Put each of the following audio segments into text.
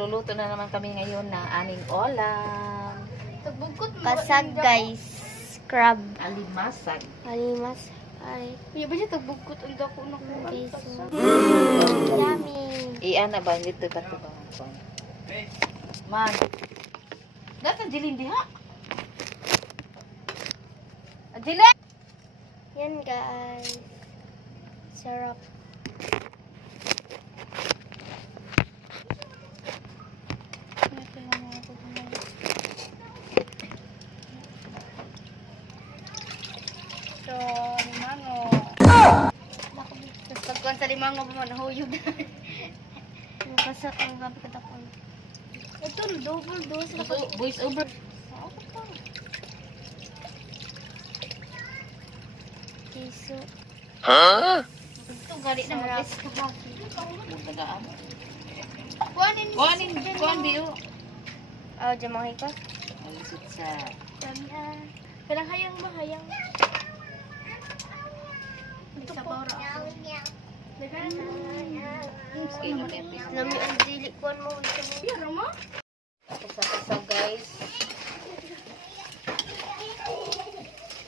magluluto na naman kami ngayon ng aming ulam. Kasag guys. Crab. Alimasag. Alimas. Ay. Iya ba siya tagbugkot ang dako na Okay, kumanta so. sa... Yummy. Iyan na ba? Dito ka ito ba? Man. Dapat jilin diha. Jilin! Yan guys. Sarap. So, limango. Tapos pagkuhan sa limango pa man, huyog na. Kasak ang gabi katakon. Ito, double dose. Voice over. Kiso. Ito, gali na Sarap. mag-es ka. Tagaan. Kuhanin. Kuhan biyo. Oh, dyan mga hikot. Alisot sa... Kailang hayang ba? Hayang. Ito po. Lami ang dili kuhan mo. Pero mo? Sa guys.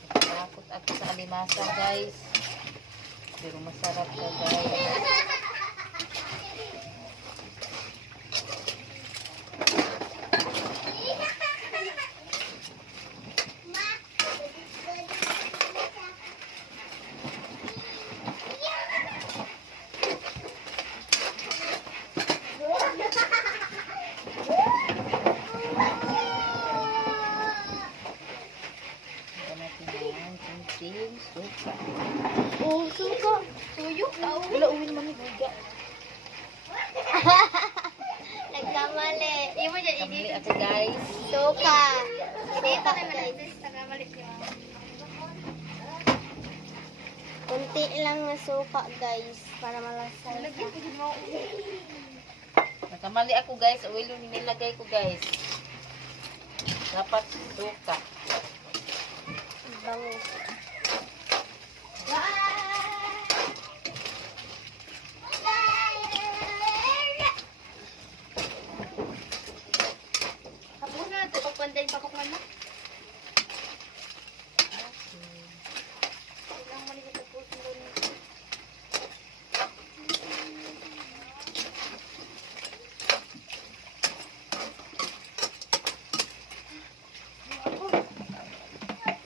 Takot ako sa alimasa guys. Pero masarap ka guys. Suka. Oh, suka. Tuyok. Wala uwin man ni Buga. Nagkamali. Imo dyan, Kamali ako guys. Suka. Dito naman na ito. Nagamalit niya. Kunti lang na suka guys. Para malasay. Lagyan ko din mo. Nakamali ako guys. Uwin yung nilagay ko guys. Dapat suka. Bango. Hapon na. Ito, pagpanday pakukan mo. Ilang mali ka tapos mo rin.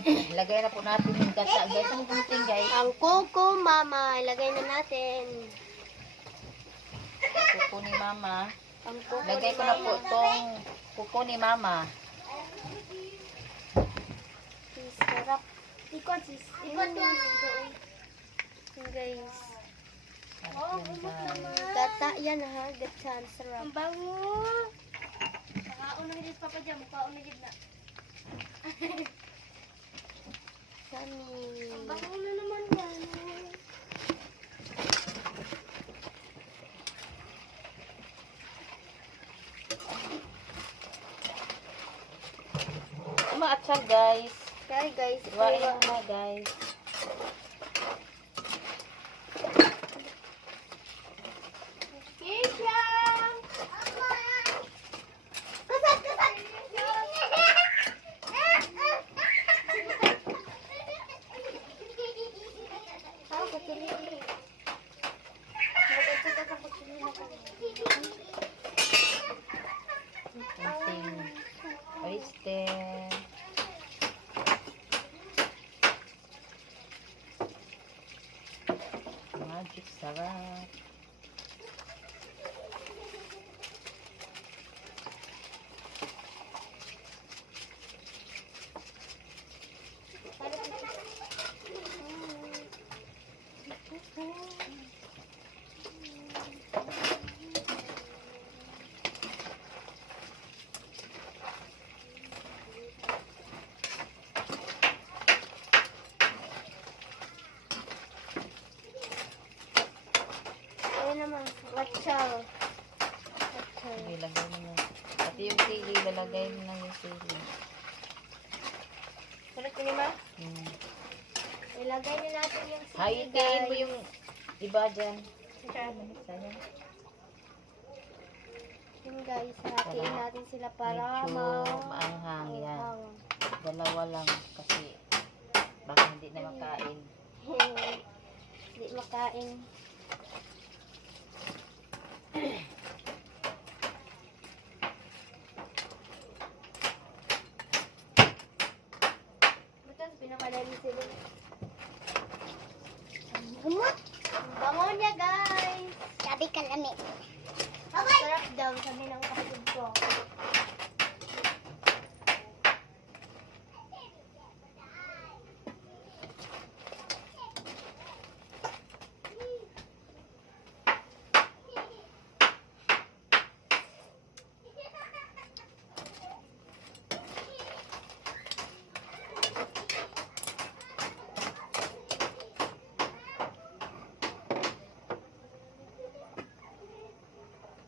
Ilagay na po natin yung gata guys. Ang kunting guys. Ang kuko mama. Ilagay na natin. Kuko ni mama. Ang kuko Lagay ni ko na po mama. itong kuko ni mama. Sarap. Ikot sis. Ikot doon. Guys. Ayan, guys. Gata yan ha. Gata. Sarap. Ang bango. Nakaon na gid papa dyan. Mukhaon na gid na. Yummy. Ang bango na naman yan. Umaatsa guys. Kaya guys. Iwain mo na guys. Kisha! Kunting oyster. Magic sarap. Ayun naman. Watchal. Sige, lagay mo na. Pati yung sili, lalagay mo na yung sili. Sarap ko ma? Hmm. Ilagay na natin yung sili Hayitiin mo yung iba dyan. Yung guys. Hatiin natin sila para medyo maanghang yan. maanghang. Dalawa lang kasi baka hindi na makain. Hindi makain. Butas, pinakalamin sila. Gumot. Bango niya, guys. Sabi ka lami. Sarap daw, sabi ng kapatid ko.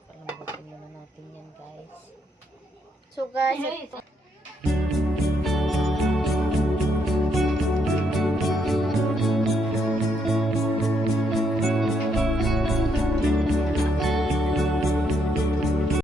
Palambutin muna natin yan guys. So guys,